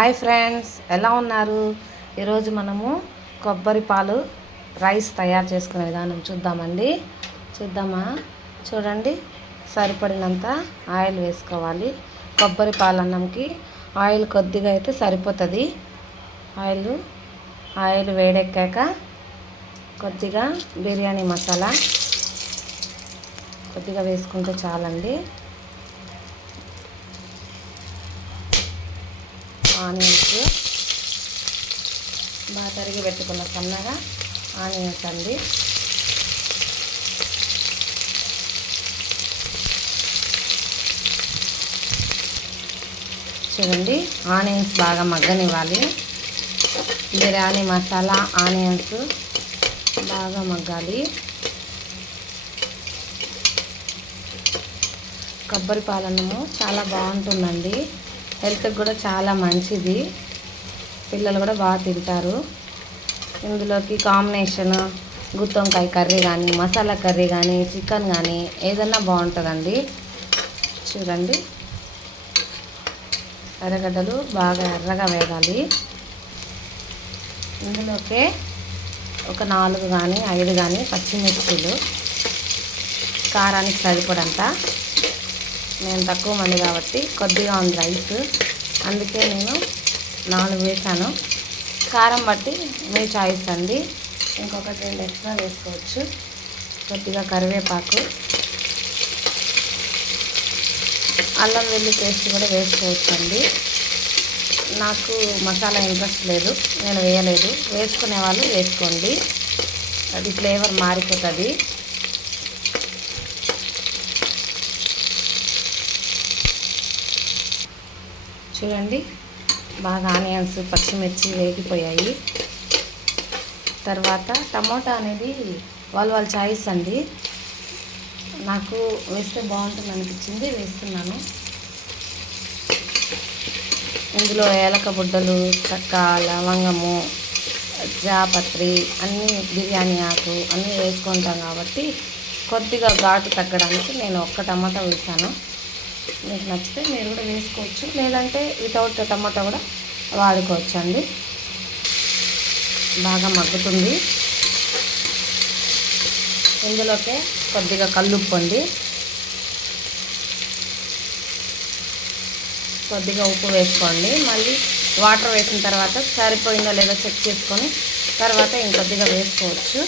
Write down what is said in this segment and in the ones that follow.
Hi friends, ఎలా ఉన్నారు? ఈరోజు మనము కొబ్బరి పాలు రైస్ తయారు చేసుకునే విధానం చూద్దామా? చూడండి, సరిపడినంత ఆయిల్ వేసుకోవాలి. కొబ్బరి పాలన్నంకి ఆయిల్ కొద్దిగా అయితే సరిపోతుంది. ఆయిల్ వేడెక్కాక కొద్దిగా బిర్యానీ మసాలా కొద్దిగా వేసుకుంటే చాలండి. ఆనియన్స్ బాగా తరిగి పెట్టుకున్న సన్నగా ఆనియన్స్ అండి. చూడండి, ఆనియన్స్ బాగా మగ్గనివ్వాలి. బిర్యానీ మసాలా ఆనియన్స్ బాగా మగ్గాలి. కొబ్బరి పాలన్నము చాలా బాగుంటుందండి. హెల్త్కి కూడా చాలా మంచిది. పిల్లలు కూడా బాగా తింటారు. ఇందులోకి కాంబినేషన్ గుత్తొంకాయ కర్రీ కానీ, మసాలా కర్రీ కానీ, చికెన్ కానీ ఏదన్నా బాగుంటుందండి. చూడండి, ఎర్రగడ్డలు బాగా ఎర్రగా వేగాలి. ఇందులోకే ఒక 4 కానీ 5 కానీ పచ్చిమిర్చీలు, కారానికి సరిపడంత. నేను తక్కువ మంది కాబట్టి కొద్దిగా ఉంది రైస్, అందుకే నేను 4 వేసాను. కారం బట్టి మీ చాయిస్ అండి. ఇంకొకటి 2 ఎక్స్ట్రా వేసుకోవచ్చు. కొద్దిగా కరివేపాకు, అల్లం వెల్లుల్లి పేస్ట్ కూడా వేసుకోవచ్చు అండి. నాకు మసాలా ఇంట్రెస్ట్ లేదు, నేను వేయలేదు. వేసుకునే వాళ్ళు వేసుకోండి, అది ఫ్లేవర్ మారిపోతుంది. చూడండి, బాగా ఆనియన్స్ పచ్చిమిర్చి వేగిపోయాయి. తర్వాత టమోటా అనేది వాళ్ళ చాయిస్ అండి. నాకు వేస్తే బాగుంటుంది అనిపించింది, వేస్తున్నాను. ఇందులో ఏలక బుడ్డలు, చెక్క, లవంగము, జాపత్రి అన్నీ, బిర్యానీ ఆకు అన్నీ వేసుకుంటాం కాబట్టి కొద్దిగా ఘాటు తగ్గడానికి నేను ఒక్క టమాటా వేసాను. మీకు నచ్చితే మీరు కూడా వేసుకోవచ్చు, లేదంటే వితౌట్ టమాటా కూడా వాడుకోవచ్చు అండి. బాగా మగ్గుతుంది. ఇందులోకే కొద్దిగా కల్లుప్పు అండి, కొద్దిగా ఉప్పు వేసుకోండి. మళ్ళీ వాటర్ వేసిన తర్వాత సరిపోయిందో లేదో చెక్ చేసుకొని తర్వాత ఇంకొద్దిగా వేసుకోవచ్చు.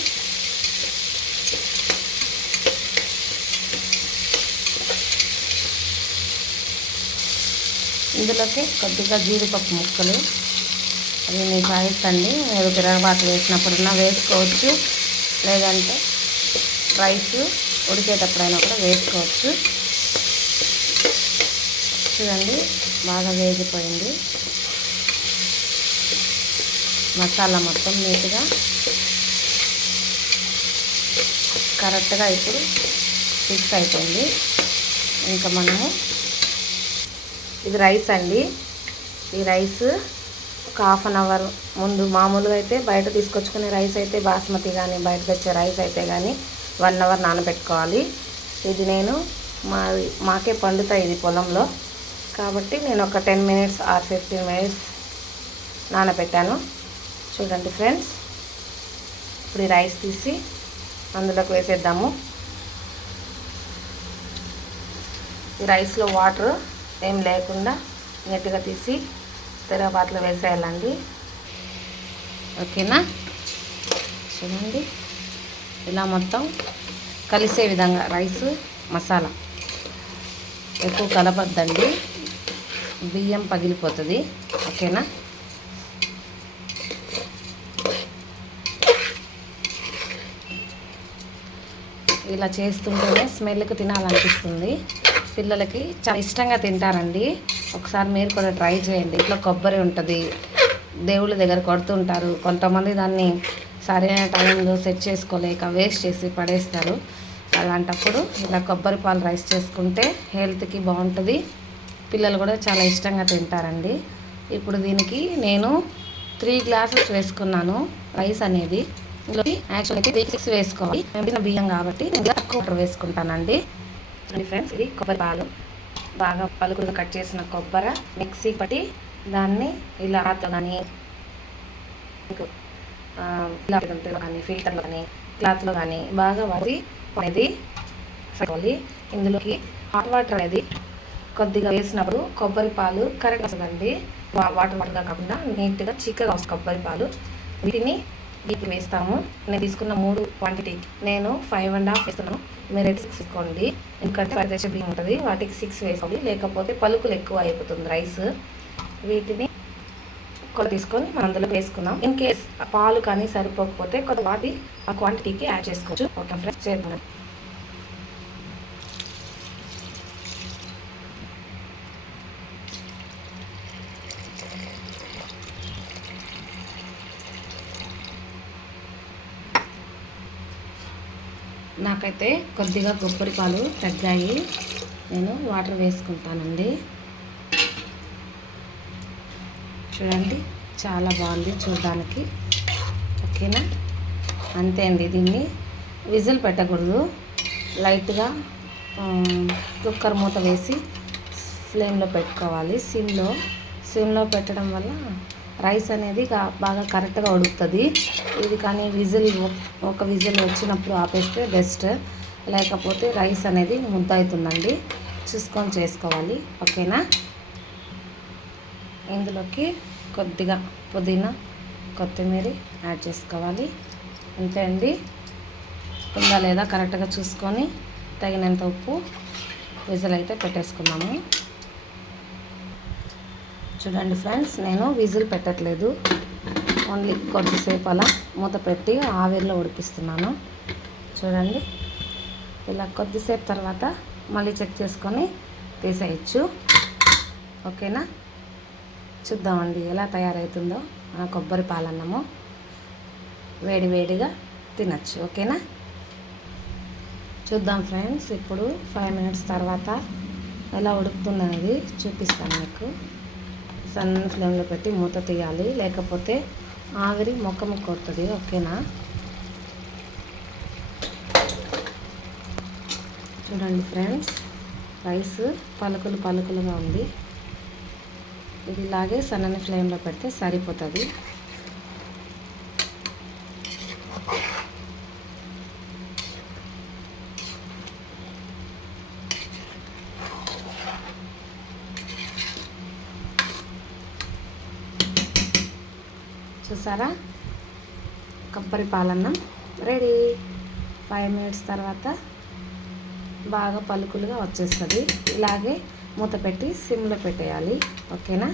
ఇందులోకి కొద్దిగా జీడిపప్పు ముక్కలు, అది మీ చాయిస్ అండి. మీరు తిరగబాటు వేసినప్పుడన్నా వేసుకోవచ్చు, లేదంటే రైస్ ఉడికేటప్పుడైనా కూడా వేసుకోవచ్చు. చూడండి, బాగా వేగిపోయింది. మసాలా మొత్తం నీట్గా కరెక్ట్గా ఇప్పుడు ఫిక్స్ అయిపోయింది. ఇంకా మనము ఇది రైస్ అండి. ఈ రైస్ ఒక 1/2 అవర్ ముందు, మామూలుగా అయితే బయట తీసుకొచ్చుకునే రైస్ అయితే బాస్మతి కానీ బయట తెచ్చే రైస్ అయితే కానీ 1 అవర్ నానబెట్టుకోవాలి. ఇది నేను మాకే పండుతాయి ఇది పొలంలో కాబట్టి నేను ఒక 10 మినిట్స్ ఆర్ 15 మినిట్స్ నానబెట్టాను. చూడండి ఫ్రెండ్స్, ఇప్పుడు ఈ రైస్ తీసి అందులోకి వేసేద్దాము. ఈ రైస్లో వాటర్ ఏం లేకుండా నీట్గా తీసి తిరగబాట్లో వేసేయాలండి. ఓకేనా? చూడండి, ఇలా మొత్తం కలిసే విధంగా రైస్ మసాలా ఎక్కువ కలపద్దండి, బియ్యం పగిలిపోతుంది. ఓకేనా? ఇలా చేస్తుంటేనే స్మెల్కి తినాలనిపిస్తుంది. పిల్లలకి చాలా ఇష్టంగా తింటారండి. ఒకసారి మీరు కూడా ట్రై చేయండి. ఇంట్లో కొబ్బరి ఉంటుంది, దేవుళ్ళ దగ్గర కొడుతుంటారు. కొంతమంది దాన్ని సరైన టైంలో సెట్ చేసుకోలేక వేస్ట్ చేసి పడేస్తారు. అలాంటప్పుడు ఇలా కొబ్బరి పాలు రైస్ చేసుకుంటే హెల్త్కి బాగుంటుంది. పిల్లలు కూడా చాలా ఇష్టంగా తింటారండి. ఇప్పుడు దీనికి నేను 3 గ్లాసెస్ వేసుకున్నాను రైస్ అనేది. ఇందులో యాక్చువల్గా 3 వేసుకోవాలి. మేము బియ్యం కాబట్టి నేను తక్కువ వాటర్ వేసుకుంటానండి. ఫ్రెండ్స్, ఇది కొబ్బరి పాలు బాగా పలుకులుగా కట్ చేసిన కొబ్బరి మిక్సీ పట్టి దాన్ని ఇలా ఆతో కానీ ఇలా కానీ ఫిల్టర్లో కానీ క్లాత్లో కానీ బాగా వాడి అనేది సరిపోవాలి. ఇందులోకి హాట్ వాటర్ అనేది కొద్దిగా వేసినప్పుడు కొబ్బరి పాలు కరెక్ట్ వస్తుందండి. వాటర్గా కాకుండా నీట్గా చిక్కగా వస్తుంది కొబ్బరి పాలు. వీటిని వీటికి వేస్తాము. నేను తీసుకున్న 3 క్వాంటిటీ నేను 5.5 వేస్తున్నాను. మీరు 6 వేసుకోండి. ఎందుకంటే 5 తెచ్చే బియ్యం ఉంటుంది, వాటికి 6 వేసుకోండి. లేకపోతే పలుకులు ఎక్కువ అయిపోతుంది రైస్. వీటిని కొద్ది తీసుకొని మనం అందులో వేసుకున్నాం. ఇన్ కేస్ పాలు కానీ సరిపోకపోతే కొద్ది వాటి ఆ క్వాంటిటీకి యాడ్ చేసుకోవచ్చు. ఓకే ఫ్రెండ్స్, చేద్దాం. నాకైతే కొద్దిగా కొబ్బరి పాలు తగ్గాయి. నేను వాటర్ వేసుకుంటానండి. చూడండి, చాలా బాగుంది చూడడానికి. ఓకేనా, అంతే అండి. దీన్ని విజిల్ పెట్టకూడదు. లైట్గా కుక్కర్ మూత వేసి ఫ్లేమ్లో పెట్టుకోవాలి. సిమ్లో పెట్టడం వల్ల రైస్ అనేది బాగా కరెక్ట్గా ఉడుకుతుంది. ఇది కానీ ఒక విజిల్ వచ్చినప్పుడు ఆపేస్తే బెస్ట్. లేకపోతే రైస్ అనేది ముద్ద అవుతుందండి. చూసుకొని చేసుకోవాలి. ఓకేనా, ఇందులోకి కొద్దిగా పుదీనా, కొత్తిమీర యాడ్ చేసుకోవాలి. అంతే అండి. ఉందా లేదా కరెక్ట్గా చూసుకొని తగినంత ఉప్పు, విజిల్ అయితే పెట్టేసుకున్నాము. చూడండి ఫ్రెండ్స్, నేను విజిల్ పెట్టట్లేదు. ఓన్లీ కొద్దిసేపు అలా మూత పెట్టి ఆవిరిలో ఉడికిస్తున్నాను. చూడండి, ఇలా కొద్దిసేపు తర్వాత మళ్ళీ చెక్ చేసుకొని తీసేయచ్చు. ఓకేనా, చూద్దామండి ఎలా తయారవుతుందో. కొబ్బరి పాలన్నము వేడివేడిగా తినచ్చు. ఓకేనా, చూద్దాం ఫ్రెండ్స్. ఇప్పుడు 5 మినిట్స్ తర్వాత ఎలా ఉడుకుతుందనేది చూపిస్తాను మీకు. సన్న ఫ్లేమ్లో పెట్టి మూత తీయాలి, లేకపోతే ఆవిరి మొక్క కొడుతుంది. ఓకేనా, చూడండి ఫ్రెండ్స్, రైస్ పలుకులుగా ఉంది. ఇది ఇలాగే సన్నని ఫ్లేమ్లో పెడితే సరిపోతుంది. చూసారా, కొబ్బరి పాలన్నం రెడీ. 5 మినిట్స్ తర్వాత బాగా పలుకులుగా వచ్చేస్తుంది. ఇలాగే మూత పెట్టి సిమ్లో పెట్టేయాలి. ఓకేనా.